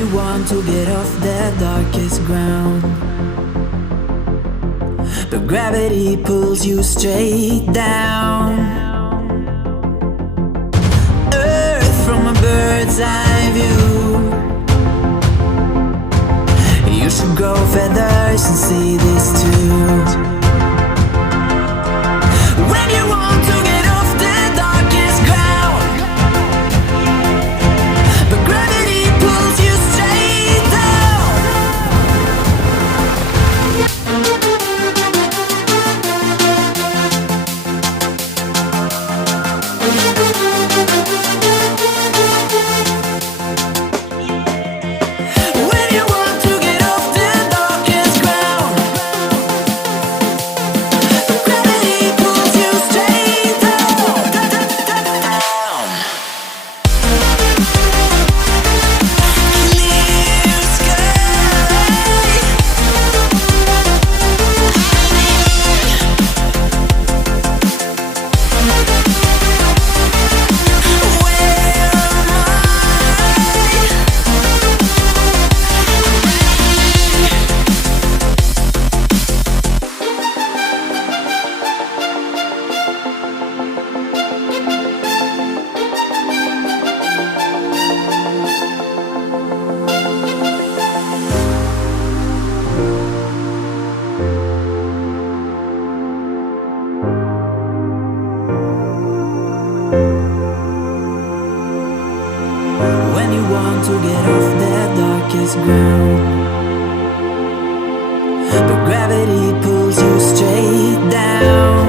you want to get off the darkest ground, but gravity pulls you straight down. Earth from a bird's eye view. You should grow feathers and see this too. When you want to get off the darkest ground, but gravity pulls you straight down. When you want to get off the darkest ground, but gravity pulls you straight down. Clear sky. Where am I? When you want to get off the darkest ground, but gravity pulls you straight down.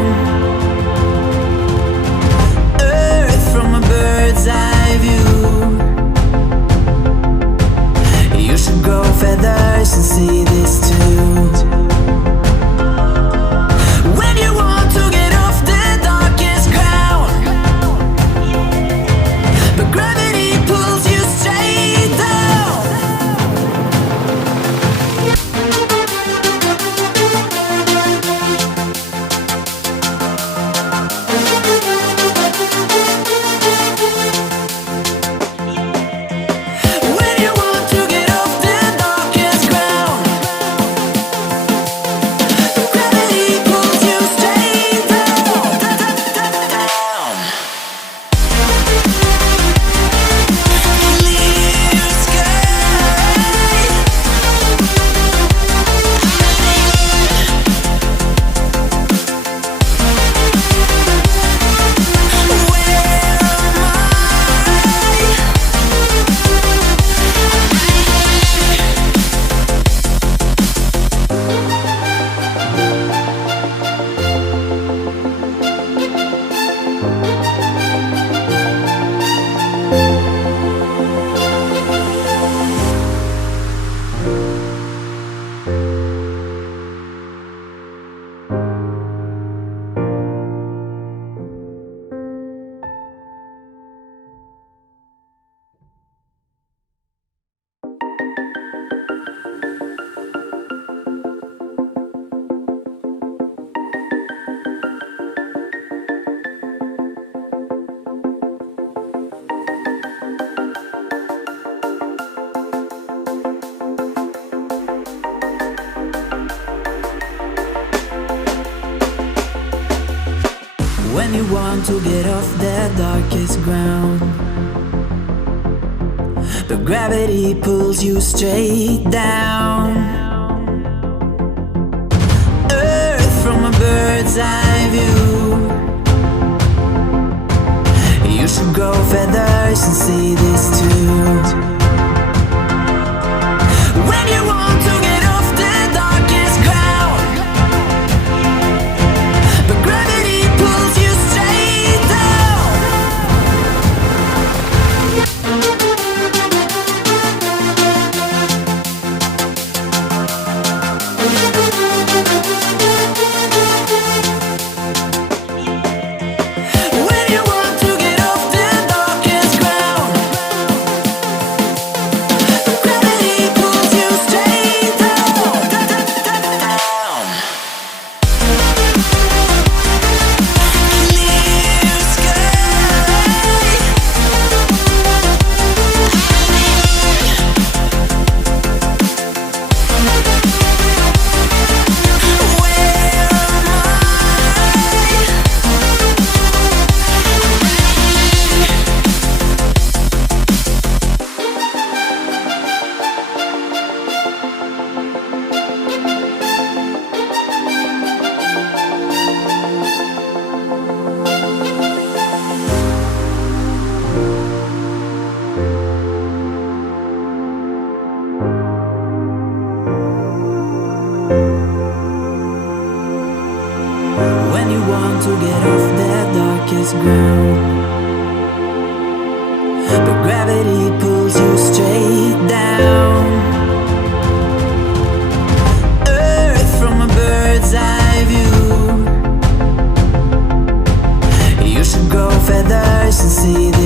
Earth from a bird's eye view. You should grow feathers and see this too. When you want to get off the darkest ground, but gravity pulls you straight down. When you want to get off the darkest ground, but gravity pulls you straight down. Clear sky. Where am When you want to get off the darkest ground, but gravity pulls you straight down. Earth from a bird's eye view. You should grow feathers and see this too. When you want to get off the darkest ground, but gravity pulls you straight down. When you want to get off the darkest ground, when you want to get off that darkest ground. But gravity pulls you straight down. Earth from a bird's eye view. You should grow feathers and see the